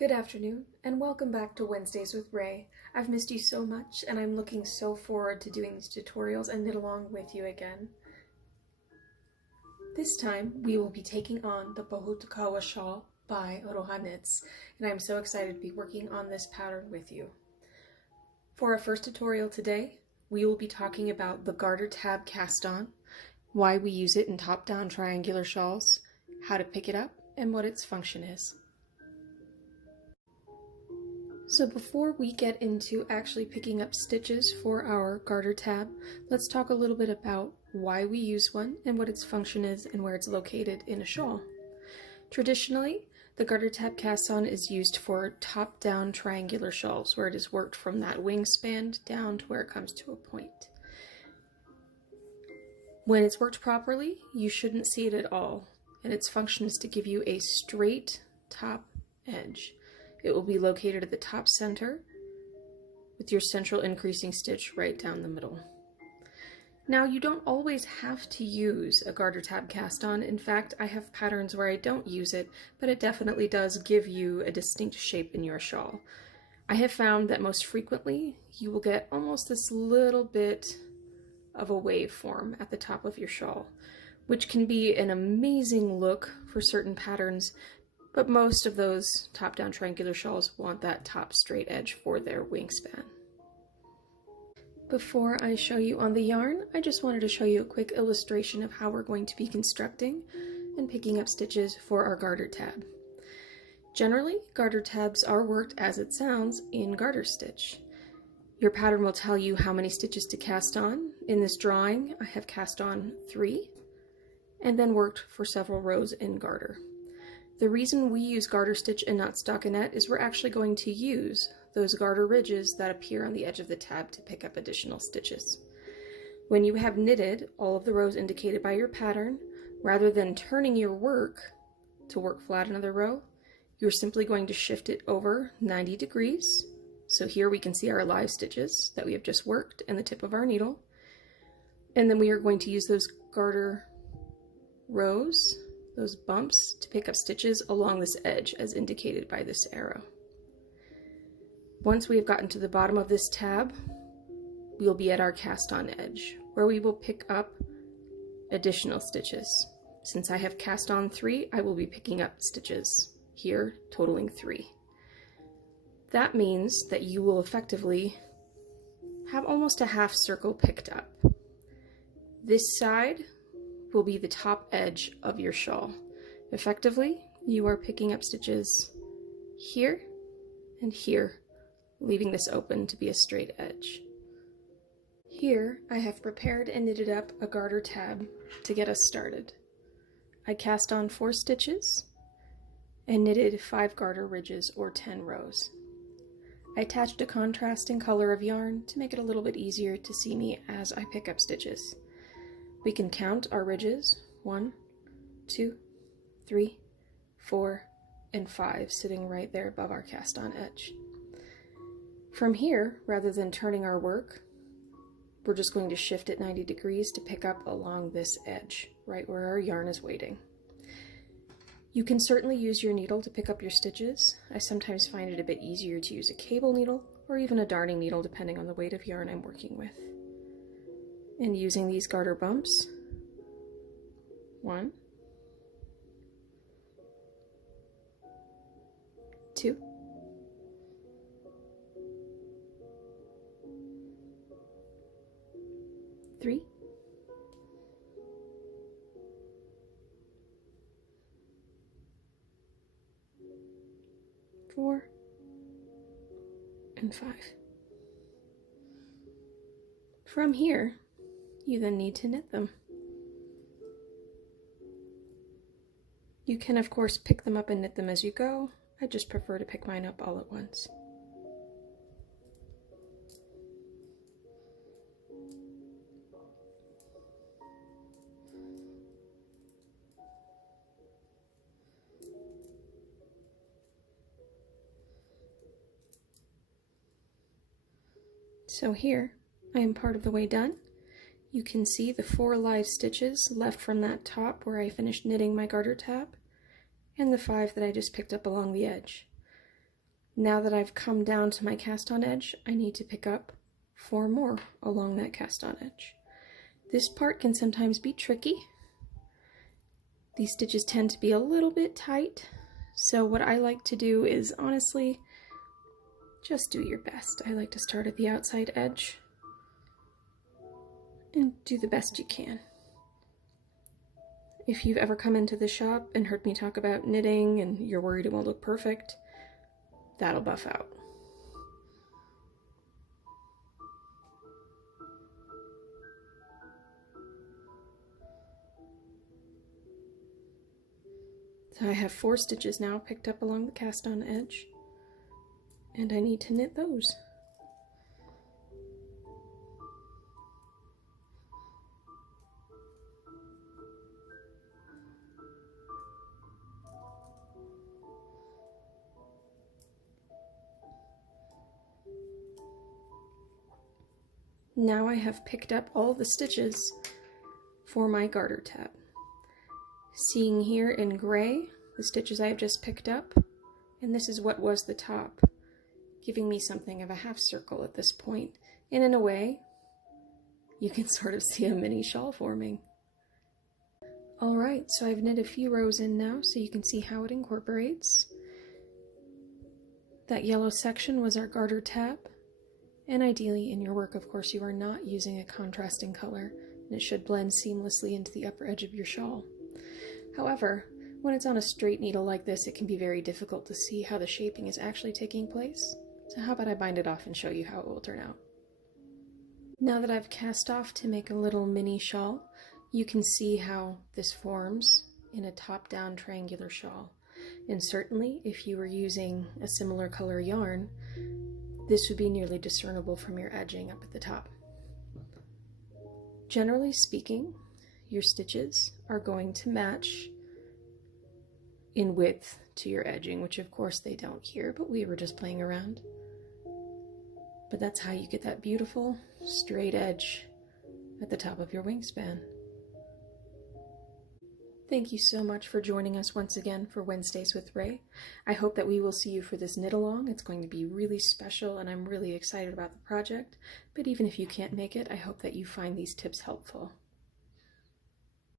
Good afternoon, and welcome back to Wednesdays with Ray. I've missed you so much, and I'm looking so forward to doing these tutorials and knit along with you again. This time, we will be taking on the Fancy Shawl by Oroha Knits, and I'm so excited to be working on this pattern with you. For our first tutorial today, we will be talking about the garter tab cast-on, why we use it in top-down triangular shawls, how to pick it up, and what its function is. So before we get into actually picking up stitches for our garter tab, let's talk a little bit about why we use one and what its function is and where it's located in a shawl. Traditionally, the garter tab cast-on is used for top-down triangular shawls, where it is worked from that wingspan down to where it comes to a point. When it's worked properly, you shouldn't see it at all, and its function is to give you a straight top edge. It will be located at the top center with your central increasing stitch right down the middle. Now, you don't always have to use a garter tab cast on. In fact, I have patterns where I don't use it, but it definitely does give you a distinct shape in your shawl. I have found that most frequently you will get almost this little bit of a waveform at the top of your shawl, which can be an amazing look for certain patterns. But most of those top-down triangular shawls want that top straight edge for their wingspan. Before I show you on the yarn, I just wanted to show you a quick illustration of how we're going to be constructing and picking up stitches for our garter tab. Generally, garter tabs are worked as it sounds in garter stitch. Your pattern will tell you how many stitches to cast on. In this drawing, I have cast on 3 and then worked for several rows in garter. The reason we use garter stitch and not stockinette is we're actually going to use those garter ridges that appear on the edge of the tab to pick up additional stitches. When you have knitted all of the rows indicated by your pattern, rather than turning your work to work flat another row, you're simply going to shift it over 90 degrees. So here we can see our live stitches that we have just worked and the tip of our needle. And then we are going to use those garter rows, those bumps, to pick up stitches along this edge as indicated by this arrow. Once we have gotten to the bottom of this tab, we will be at our cast on edge, where we will pick up additional stitches. Since I have cast on 3, I will be picking up stitches here, totaling 3. That means that you will effectively have almost a half circle picked up. This side will be the top edge of your shawl. Effectively, you are picking up stitches here and here, leaving this open to be a straight edge. Here, I have prepared and knitted up a garter tab to get us started. I cast on 4 stitches and knitted 5 garter ridges or 10 rows. I attached a contrasting color of yarn to make it a little bit easier to see me as I pick up stitches. We can count our ridges, 1, 2, 3, 4, and 5, sitting right there above our cast on edge. From here, rather than turning our work, we're just going to shift it 90 degrees to pick up along this edge, right where our yarn is waiting. You can certainly use your needle to pick up your stitches. I sometimes find it a bit easier to use a cable needle or even a darning needle depending on the weight of yarn I'm working with. And using these garter bumps, 1, 2, 3, 4, and 5. From here, you then need to knit them. You can of course pick them up and knit them as you go. I just prefer to pick mine up all at once. So here, I am part of the way done. You can see the 4 live stitches left from that top where I finished knitting my garter tab, and the 5 that I just picked up along the edge. Now that I've come down to my cast on edge, I need to pick up 4 more along that cast on edge. This part can sometimes be tricky. These stitches tend to be a little bit tight, so what I like to do is honestly just do your best. I like to start at the outside edge and do the best you can. If you've ever come into the shop and heard me talk about knitting and you're worried it won't look perfect, that'll buff out. So I have 4 stitches now picked up along the cast on edge, and I need to knit those. Now I have picked up all the stitches for my garter tab. Seeing here in gray the stitches I have just picked up, and this is what was the top, giving me something of a half circle at this point, and in a way you can sort of see a mini shawl forming. Alright, so I've knit a few rows in now so you can see how it incorporates. That yellow section was our garter tab, and ideally in your work, of course, you are not using a contrasting color, and it should blend seamlessly into the upper edge of your shawl. However, when it's on a straight needle like this, it can be very difficult to see how the shaping is actually taking place. So how about I bind it off and show you how it will turn out. Now that I've cast off to make a little mini shawl, you can see how this forms in a top-down triangular shawl. And certainly, if you were using a similar color yarn, this would be nearly discernible from your edging up at the top. Generally speaking, your stitches are going to match in width to your edging, which of course they don't here, but we were just playing around. But that's how you get that beautiful straight edge at the top of your wingspan. Thank you so much for joining us once again for Wednesdays with Ray. I hope that we will see you for this knit along. It's going to be really special and I'm really excited about the project. But even if you can't make it, I hope that you find these tips helpful.